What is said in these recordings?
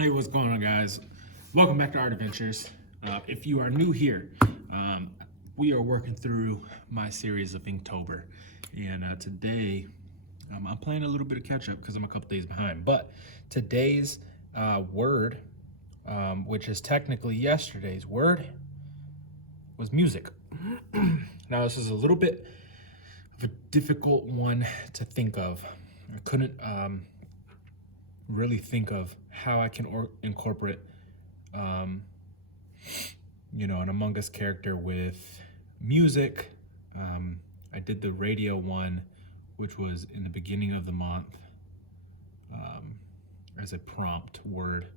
Hey, what's going on, guys? Welcome back to Art Adventures. If you are new here, we are working through my series of Inktober, and today I'm playing a little bit of catch up because I'm a couple days behind. But today's word, which is technically yesterday's word, was music. Now this is a little bit of a difficult one to think of. I couldn't really think of how I can incorporate, an Among Us character with music. I did the radio one, which was in the beginning of the month, as a prompt word.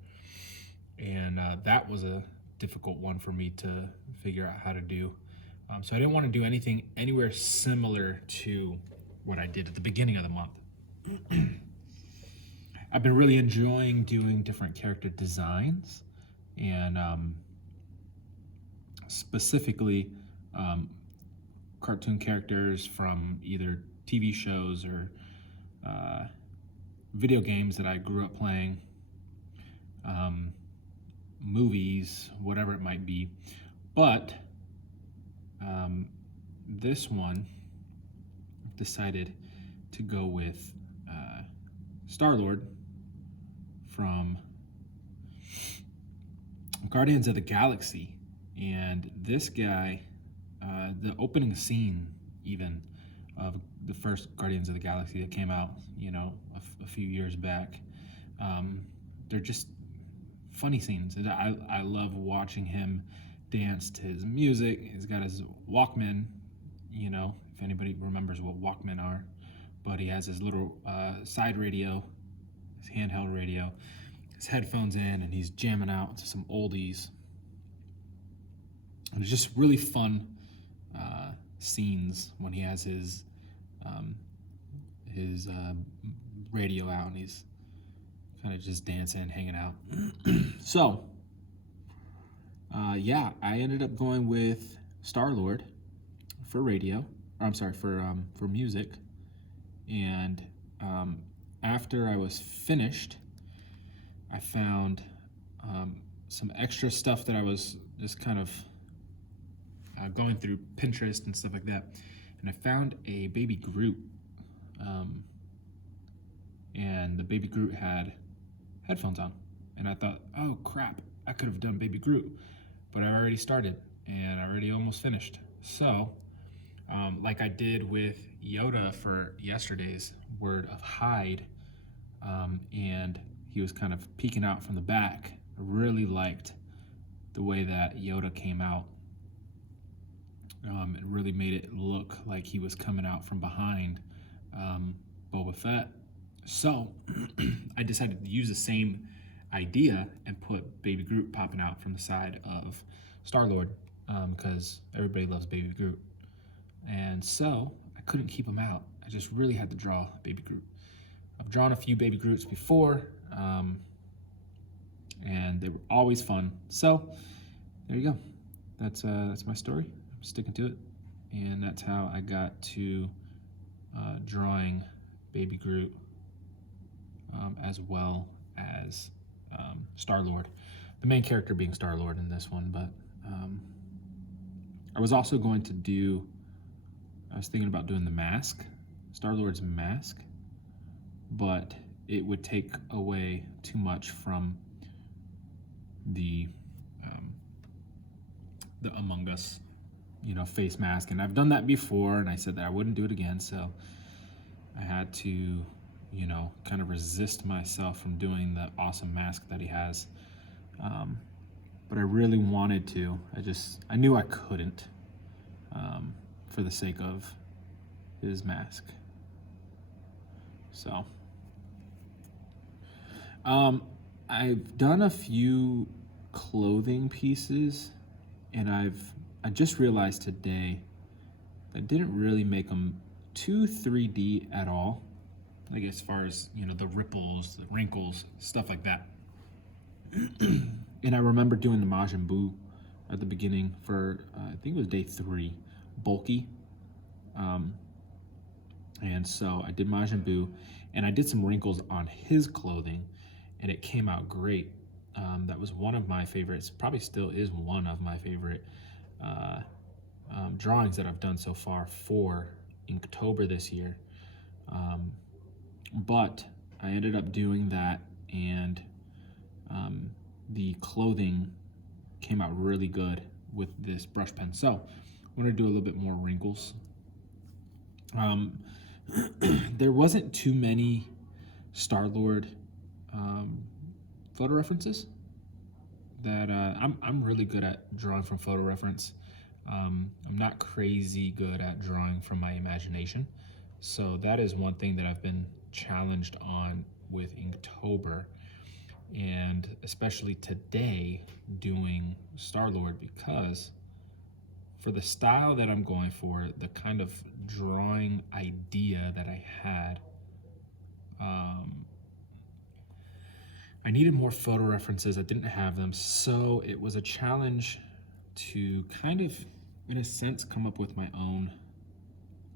And that was a difficult one for me to figure out how to do. So I didn't want to do anything anywhere similar to what I did at the beginning of the month. I've been really enjoying doing different character designs, and specifically cartoon characters from either TV shows or video games that I grew up playing, movies, whatever it might be. But this one, I've decided to go with Star-Lord from Guardians of the Galaxy. And this guy, the opening scene even of the first Guardians of the Galaxy that came out, a few years back, they're just funny scenes. And I love watching him dance to his music. He's got his Walkman, if anybody remembers what Walkmen are, but he has his little side radio, his handheld radio, his headphones in, and he's jamming out to some oldies. And it's just really fun scenes when he has his radio out and he's kind of just dancing, hanging out. So, I ended up going with Star-Lord for radio. Or I'm sorry, for music. And after I was finished, I found some extra stuff that I was just kind of going through Pinterest and stuff like that, and I found a baby Groot, and the baby Groot had headphones on, and I thought, oh crap, I could have done baby Groot, but I already started and I already almost finished. So like I did with Yoda for yesterday's word of hide, and he was kind of peeking out from the back. I really liked the way that Yoda came out. It really made it look like he was coming out from behind Boba Fett. So I decided to use the same idea and put Baby Groot popping out from the side of Star-Lord, because everybody loves Baby Groot. And so I couldn't keep him out. I just really had to draw Baby Groot. I've drawn a few Baby Groots before, and they were always fun. So there you go. That's my story. I'm sticking to it, and that's how I got to drawing Baby Groot, as well as Star-Lord. The main character being Star-Lord in this one, but I was also going to do. I was thinking about doing the mask, Star-Lord's mask, but it would take away too much from the Among Us, face mask. And I've done that before, and I said that I wouldn't do it again, so I had to, kind of resist myself from doing the awesome mask that he has. But I really wanted to. I knew I couldn't, for the sake of his mask. So I've done a few clothing pieces, and I just realized today that I didn't really make them too 3D at all, like as far as the ripples, the wrinkles, stuff like that. And I remember doing the Majin Buu at the beginning for I think it was day 3, bulky. And so I did Majin Buu, and I did some wrinkles on his clothing, and it came out great. that was one of my favorites, probably still is one of my favorite drawings that I've done so far for Inktober this year. But I ended up doing that, and the clothing came out really good with this brush pen. So I'm going to do a little bit more wrinkles. There wasn't too many Star-Lord photo references that I'm really good at drawing from photo reference. I'm not crazy good at drawing from my imagination. So that is one thing that I've been challenged on with Inktober, and especially today doing Star-Lord, because for the style that I'm going for, the kind of drawing idea that I had, I needed more photo references. I didn't have them, so it was a challenge to kind of, in a sense, come up with my own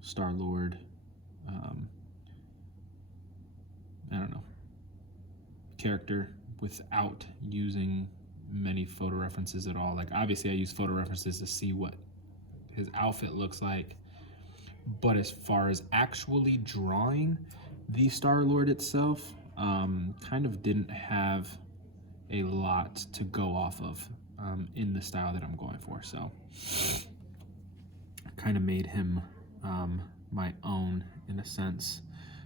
Star-Lord, I don't know, character without using many photo references at all. Like, obviously I use photo references to see what his outfit looks like, but as far as actually drawing the Star-Lord itself, kind of didn't have a lot to go off of in the style that I'm going for. So I kind of made him my own in a sense.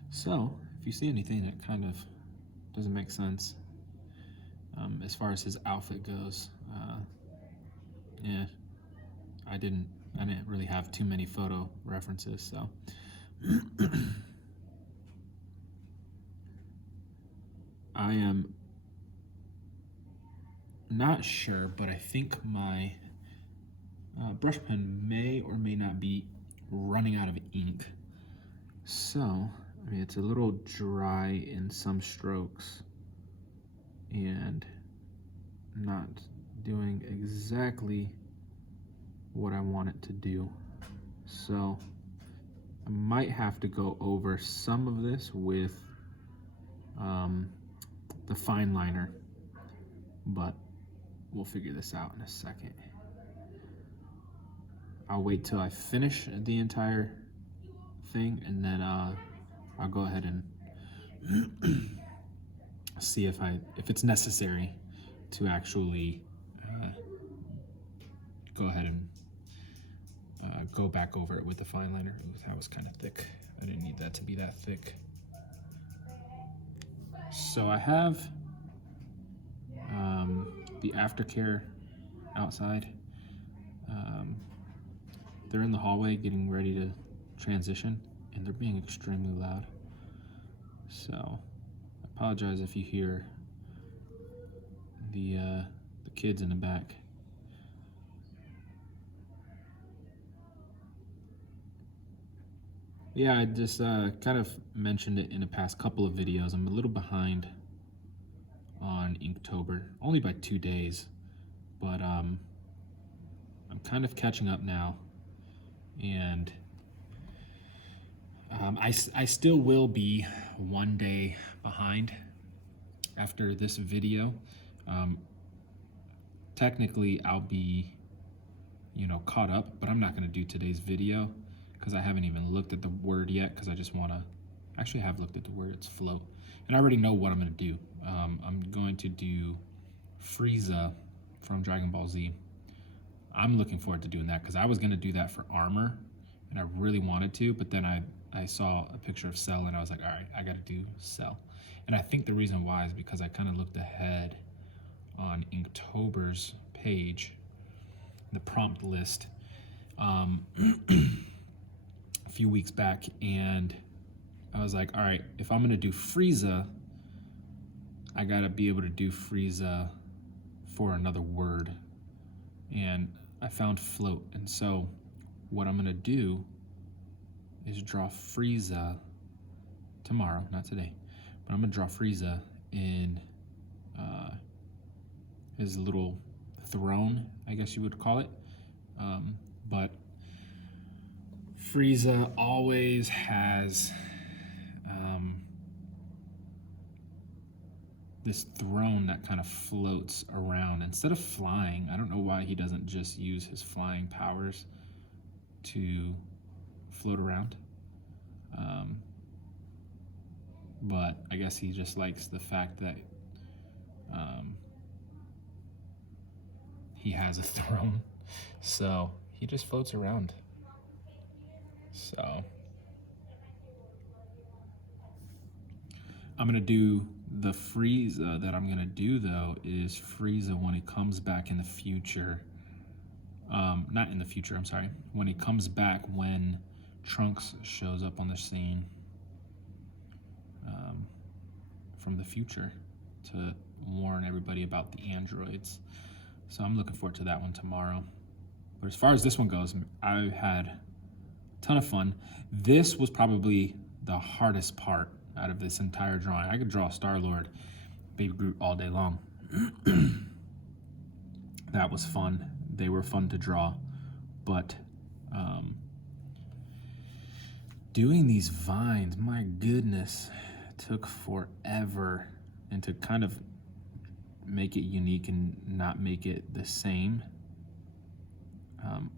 So if you see anything that kind of doesn't make sense as far as his outfit goes, yeah, I didn't really have too many photo references. So I am not sure, but I think my brush pen may or may not be running out of ink. So, I mean, it's a little dry in some strokes and not doing exactly what I want it to do. So I might have to go over some of this with the fine liner, but we'll figure this out in a second. I'll wait till I finish the entire thing, and then I'll go ahead and see if it's necessary to actually go ahead and go back over it with the fine liner. Ooh, that was kind of thick. I didn't need that to be that thick. So I have the aftercare outside. They're in the hallway getting ready to transition, and they're being extremely loud. So I apologize if you hear the kids in the back. Yeah, I just kind of mentioned it in the past couple of videos. I'm a little behind on Inktober, only by 2 days, but I'm kind of catching up now, and I still will be 1 day behind after this video. Technically, I'll be, caught up, but I'm not going to do today's video because I haven't even looked at the word yet, because I just want to, actually have looked at the word, it's float, and I already know what I'm going to do. I'm going to do Frieza from Dragon Ball Z. I'm looking forward to doing that because I was going to do that for armor, and I really wanted to, but then I saw a picture of Cell, and I was like, all right, I got to do Cell. And I think the reason why is because I kind of looked ahead on Inktober's page, the prompt list, a few weeks back, and I was like, all right, if I'm going to do Frieza, I got to be able to do Frieza for another word. And I found float, and so what I'm going to do is draw Frieza tomorrow, not today, but I'm going to draw Frieza in his little throne, I guess you would call it. But Frieza always has this throne that kind of floats around instead of flying. I don't know why he doesn't just use his flying powers to float around. But I guess he just likes the fact that he has a throne, so he just floats around. So I'm gonna do the Frieza that I'm gonna do though is Frieza when he comes back in the future. Not in the future, I'm sorry. When he comes back, when Trunks shows up on the scene from the future to warn everybody about the androids. So I'm looking forward to that one tomorrow. But as far as this one goes, I had a ton of fun. This was probably the hardest part out of this entire drawing. I could draw Star-Lord, Baby Groot all day long. That was fun. They were fun to draw, but doing these vines, my goodness, took forever. And to kind of make it unique and not make it the same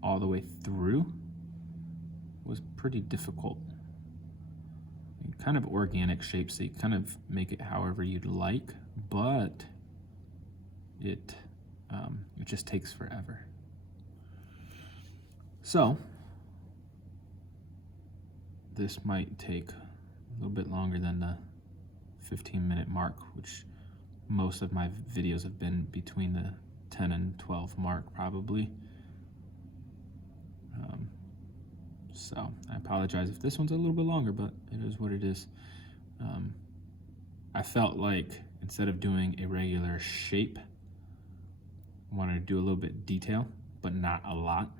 all the way through was pretty difficult. Kind of organic shape, so you kind of make it however you'd like, but it just takes forever. So this might take a little bit longer than the 15-minute mark, which most of my videos have been between the 10 and 12 mark probably. So I apologize if this one's a little bit longer, but it is what it is. I felt like instead of doing a regular shape, I wanted to do a little bit of detail, but not a lot.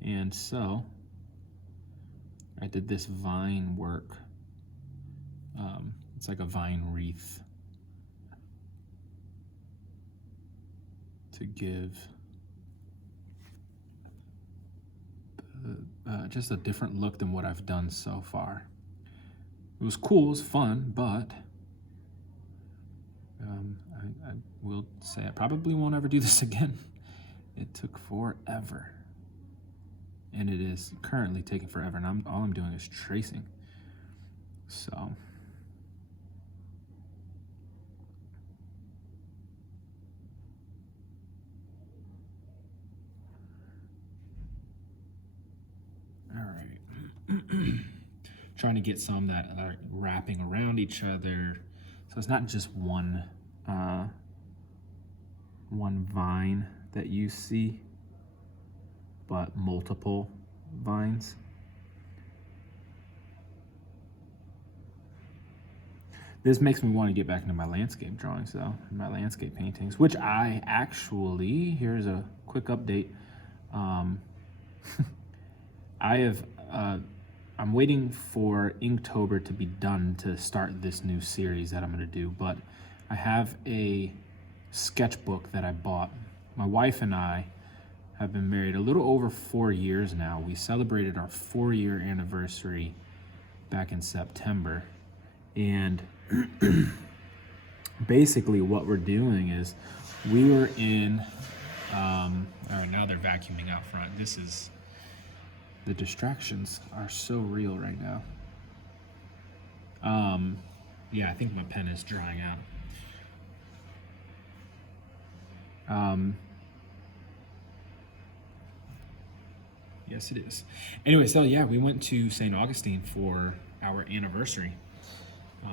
And so I did this vine work. It's like a vine wreath to give just a different look than what I've done so far. It was cool, it was fun, but I will say I probably won't ever do this again. It took forever, and it is currently taking forever, and all I'm doing is tracing. So all right. Trying to get some that are wrapping around each other, so it's not just one vine that you see, but multiple vines. This makes me want to get back into my landscape drawings though, my landscape paintings, which I actually, here's a quick update. I'm waiting for Inktober to be done to start this new series that I'm gonna do, but I have a sketchbook that I bought. My wife and I have been married a little over 4 years now. We celebrated our 4-year anniversary back in September. And basically what we're doing is we were in, all right, now they're vacuuming out front. The distractions are so real right now. Yeah, I think my pen is drying out. Yes, it is. Anyway, so yeah, we went to St. Augustine for our anniversary.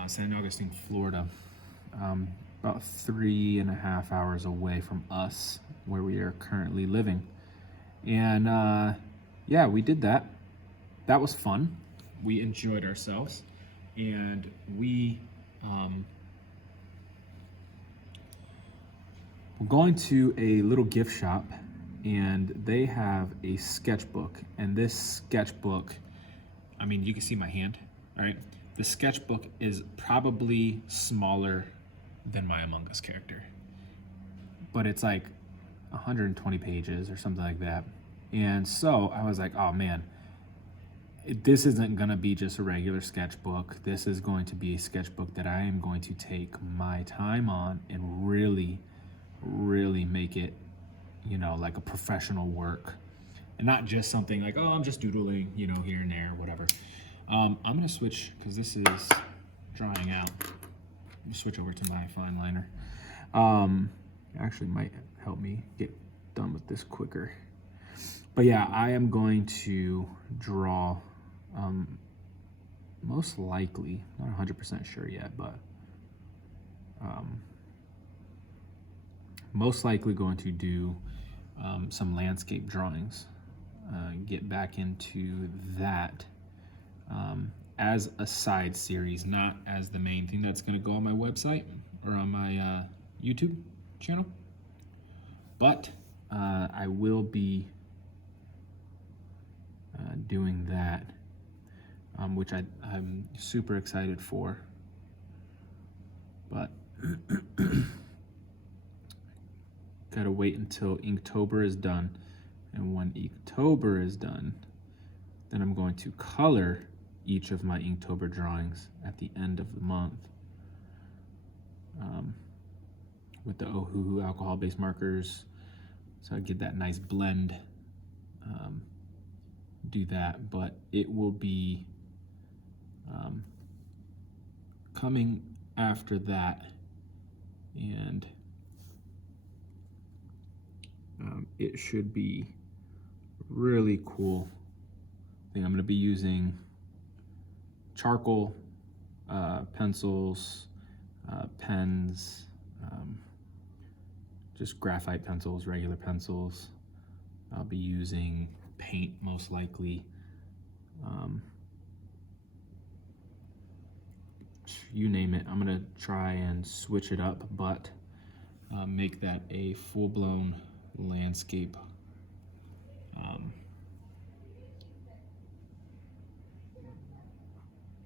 St. Augustine, Florida. About 3.5 hours away from us, where we are currently living. And yeah, we did that. That was fun. We enjoyed ourselves. And we're going to a little gift shop, and they have a sketchbook. And this sketchbook, I mean, you can see my hand, all right? The sketchbook is probably smaller than my Among Us character, but it's like 120 pages or something like that. And so I was like, oh man, this isn't going to be just a regular sketchbook. This is going to be a sketchbook that I am going to take my time on and really, really make it, you know, like a professional work, and not just something like, oh, I'm just doodling, you know, here and there, whatever. I'm going to switch, because this is drying out. Let me switch over to my fine liner. Actually might help me get done with this quicker. But yeah, I am going to draw, most likely, not 100% sure yet, but most likely going to do some landscape drawings. Get back into that as a side series, not as the main thing that's going to go on my website or on my YouTube channel. But I will be doing that, which I'm super excited for. But gotta wait until Inktober is done. And when Inktober is done, then I'm going to color each of my Inktober drawings at the end of the month with the Ohuhu alcohol-based markers. So I get that nice blend. Do that, but it will be coming after that, and it should be really cool. I think I'm going to be using charcoal, pencils, pens, just graphite pencils, regular pencils. I'll be using paint most likely. You name it, I'm gonna try and switch it up, but make that a full-blown landscape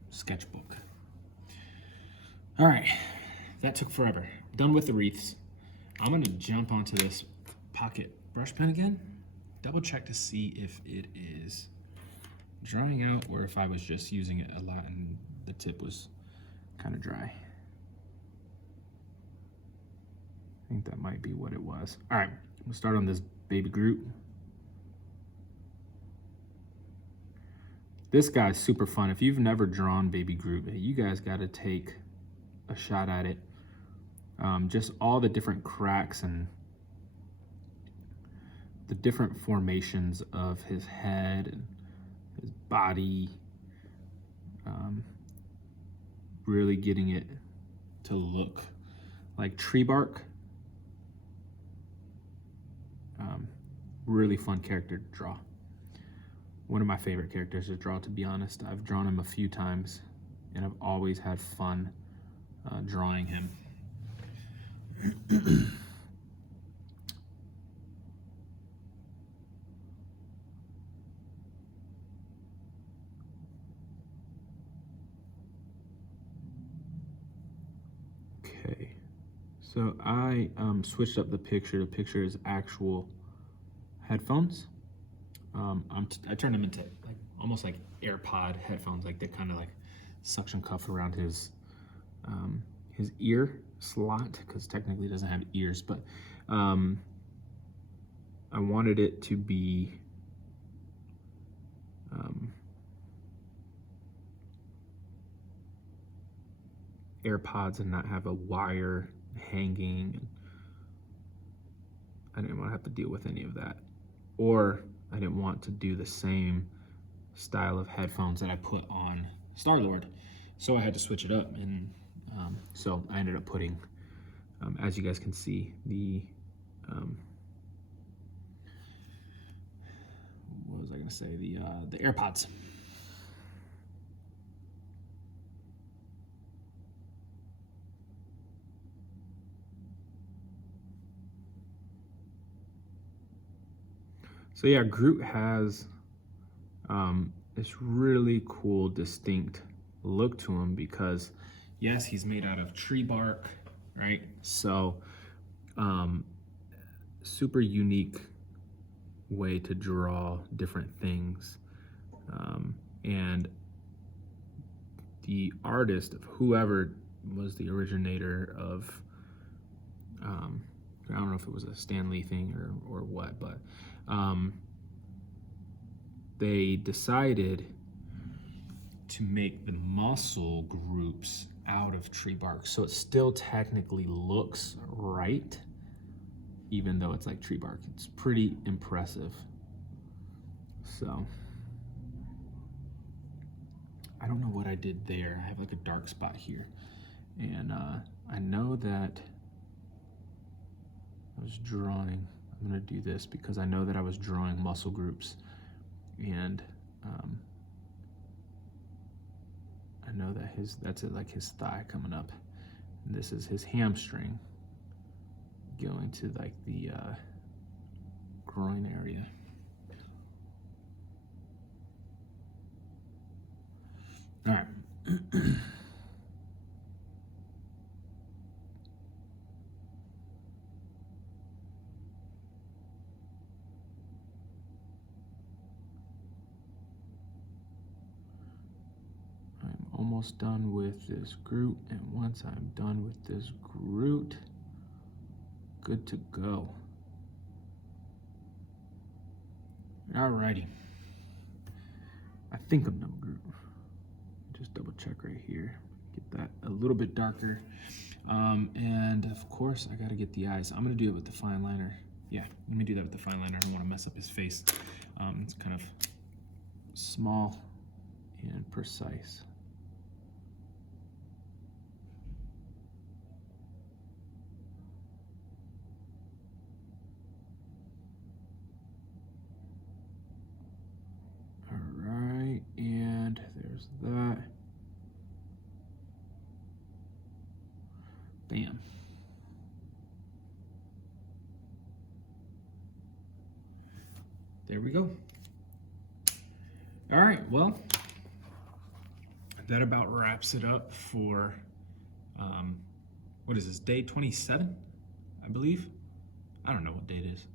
sketchbook. All right, that took forever. Done with the wreaths. I'm gonna jump onto this pocket brush pen again, double check to see if it is drying out or if I was just using it a lot and the tip was kind of dry. I think that might be what it was. All right, we'll start on this baby Groot. This guy's super fun. If you've never drawn baby Groot, you guys got to take a shot at it. Just all the different cracks and the different formations of his head and his body, really getting it to look like tree bark. Really fun character to draw. One of my favorite characters to draw, to be honest. I've drawn him a few times and I've always had fun drawing him. Okay, so I switched up the picture. The picture is actual headphones. I turned them into like almost like AirPod headphones, like they kind of like suction cuff around his ear slot, because technically he doesn't have ears, but I wanted it to be AirPods and not have a wire hanging. I didn't want to have to deal with any of that, or I didn't want to do the same style of headphones that I put on Star-Lord, so I had to switch it up. And so I ended up putting, as you guys can see, the what was I gonna say? The AirPods. So yeah, Groot has this really cool, distinct look to him because, yes, he's made out of tree bark, right? So super unique way to draw different things. And the artist, whoever was the originator of, I don't know if it was a Stan Lee thing or what, but they decided to make the muscle groups out of tree bark, so it still technically looks right, even though it's like tree bark. It's pretty impressive. So I don't know what I did there. I have like a dark spot here, and I know that I was drawing. I'm gonna do this because I know that I was drawing muscle groups, and I know that that's like his thigh coming up, and this is his hamstring going to like the groin area. All right. Almost done with this GROOT, and once I'm done with this GROOT, good to go. Alrighty, I think I'm done with GROOT. Just double check right here, get that a little bit darker, and of course I got to get the eyes. I'm gonna do it with the fine liner. Yeah, let me do that with the fine liner. I don't want to mess up his face. It's kind of small and precise. And there's that. Bam. There we go. All right, well, that about wraps it up for, what is this, day 27, I believe? I don't know what day it is,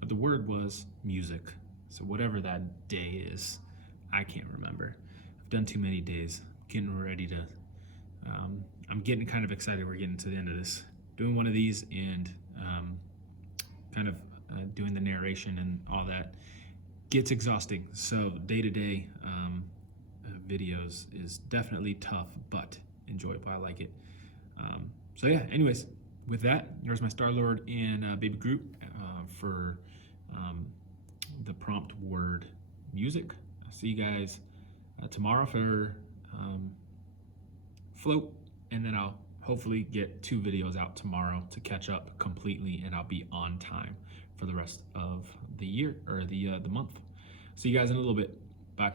but the word was music. So whatever that day is, I can't remember. I've done too many days. Getting ready to, I'm getting kind of excited. We're getting to the end of this. Doing one of these and kind of doing the narration and all that gets exhausting. So day-to-day videos is definitely tough, but enjoyable. I like it. So yeah, anyways, with that, there's my Star-Lord and Baby Groot for the prompt word music. I'll see you guys tomorrow for float, and then I'll hopefully get 2 videos out tomorrow to catch up completely, and I'll be on time for the rest of the year or the month. See you guys in a little bit. Bye.